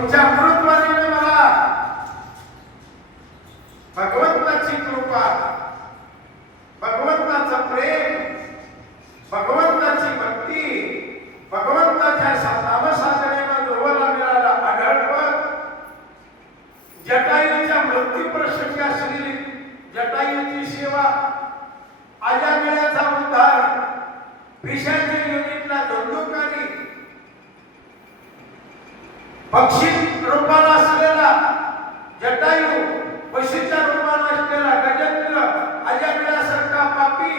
तुमच्या अमृतवाणीने मला भगवंताची कृपा, भगवंताचं प्रेम, भगवंताची भक्ती, भगवंताच्या नामसाधनेनं जोवला मिळाला आढळपत, जटायूच्या मृत्यूप्रसंगी असलेली जटायूची सेवा, अजामिळाचा उद्धार, विषाच्या युनिटला धंदुकारी, पक्षी रूपाला असलेला जटायू, पशुच्या रूपाला असलेला गजेंद्र, अजामिळासारखा पापी,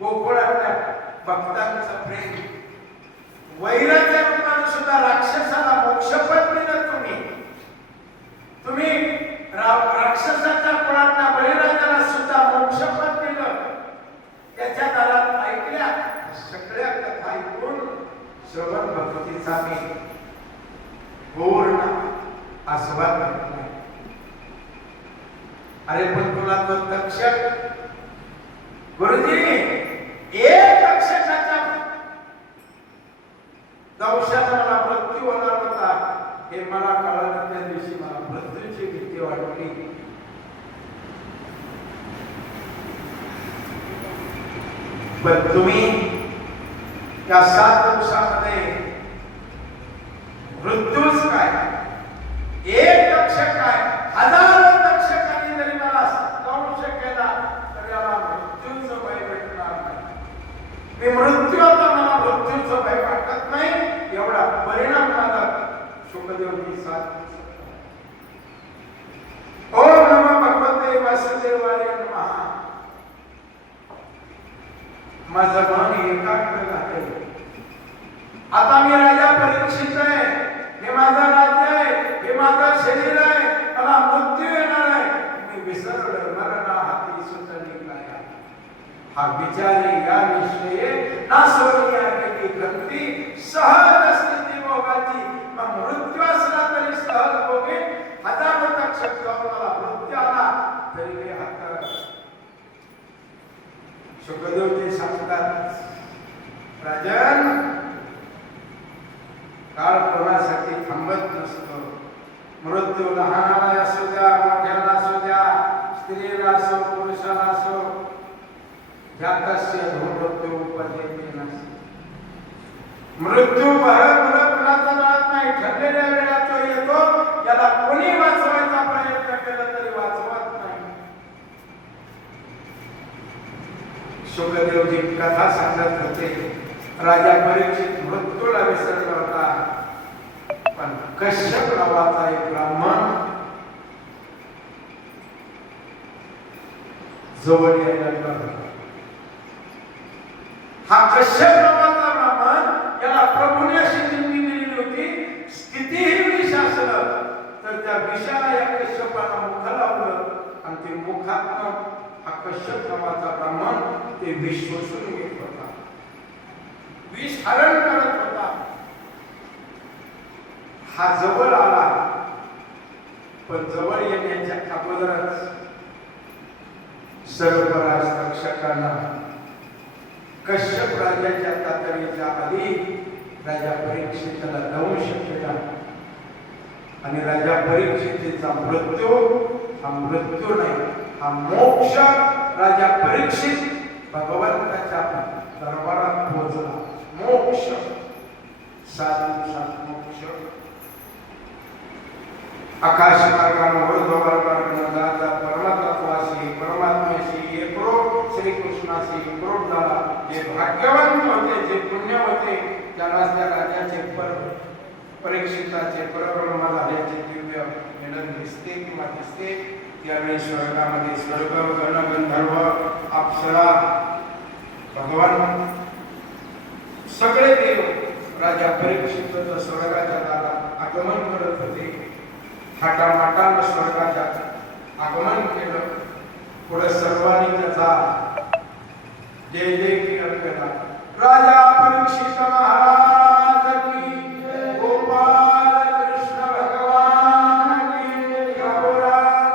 गोकुळातल्या भक्तांचं प्रेम, वैराच्या रूपाने सुद्धा राक्षसाला मोक्षपद दिलं तुम्ही राक्षसाच्या कुळातल्या बळीराजाला सुद्धा मोक्षपद दिलं. त्याच्या दारात ऐकल्या सगळ्या कथा ऐकून श्रवण भक्तीचा मी पूर्ण आस्वाद घेतला. अरे पण तुला तो तक्षक गुरुजी एक तक्षकाच्या दंशाने मला मृत्यू होणार होता हे मला कळलं. त्या दिवशी मला मृत्यूची भीती वाटली. पण तुम्ही या 7 दिवसामध्ये मृत्यूच काय, एक तक्षक काय, हजारो तक्षकांनी जरी मला दंश केला तरी मला मृत्यूचं भय भेटणार नाही. मी मृत्यू आता मला मृत्यूचं भय वाटत नाही एवढा परिणाम माझा शुकदेवजी 7 ओम नमो भगवते वासुदेवाय नमः. माझं मन एकाग्र झाले. आता मी राजा परीक्षित आहे, हे माझा राज्य आहे, हे माझं शरीर आहे, मला मृत्यू येणार आहे. मी विसरलो मरणा हाती सुचली काय. हा विचारी या विषये नासवली गेली गंती सहज स्थिती भोगाची. मग मृत्यू असला तरी सहज भोगे. हजारो तक्षक मला मृत्यू आला तरी मी हात शुकदेवजी सांगतात राजन काळ कोणासाठी थांबत नसतो. मृत्यू लहानाला असू द्या, मोठ्याला असू द्या, स्त्रीला असो, पुरुषाला असो, जातस्य मृत्यू उपदेते नसते. मृत्यू कुणाचा राहत नाही. ठरलेल्या वेळा तो येतो. याला कोणी वाचवायचा प्रयत्न केला तरी वाचवत नाही. शुकदेवजी कथा सांगत होते. राजा परीक्षित मृत्यूला विसरला होता, पण कश्यप नावाचा एक ब्राह्मण जवळ यायला लागला. हा कश्यप नावाचा ब्राह्मण याला प्रभूने अशी निवडी दिलेली होती, कितीही विष असलं तर त्या विषाला या कश्यपाला मुख लावलं आणि ते मुखातनं हा कश्यप नावाचा ब्राह्मण ते विष शोषून घेत होता, विष हरण करत होता. हा जवळ आला, पण जवळ येण्याच्या अगोदरच सर्वराज तक्षकांना कश्यप राजाच्या तातडीच्या आधी राजा परीक्षिताला दंश केला. आणि राजा परीक्षितीचा मृत्यू हा मृत्यू नाही, हा मोक्ष. राजा परीक्षित भगवंताच्या दरबारात पोहोचला. मोक्ष 7 दिवसात मोक्ष. आकाश मार्गाने ऊर्ध्वर मार्गाने जाता परमतत्वाशी परमात्म्याशी एकरूप श्रीकृष्णाशी एकरूप झाला. जे भाग्यवंत होते, जे पुण्य होते, त्यांना त्या राजाचे परीक्षिताचे परब्रह्म झाल्याचे दिव्य मिलन दिसते किंवा दिसते. त्यावेळी स्वर्गामध्ये स्वर्ग, गण, गंधर्व, अप्सरा, भगवान सगळे देव राजा परीक्षित स्वर्गाच्या दारात आगमन करत होते. थाटामाटानं स्वर्गाच्या आगमन केलं. पुढे सर्वांनी त्याचा जय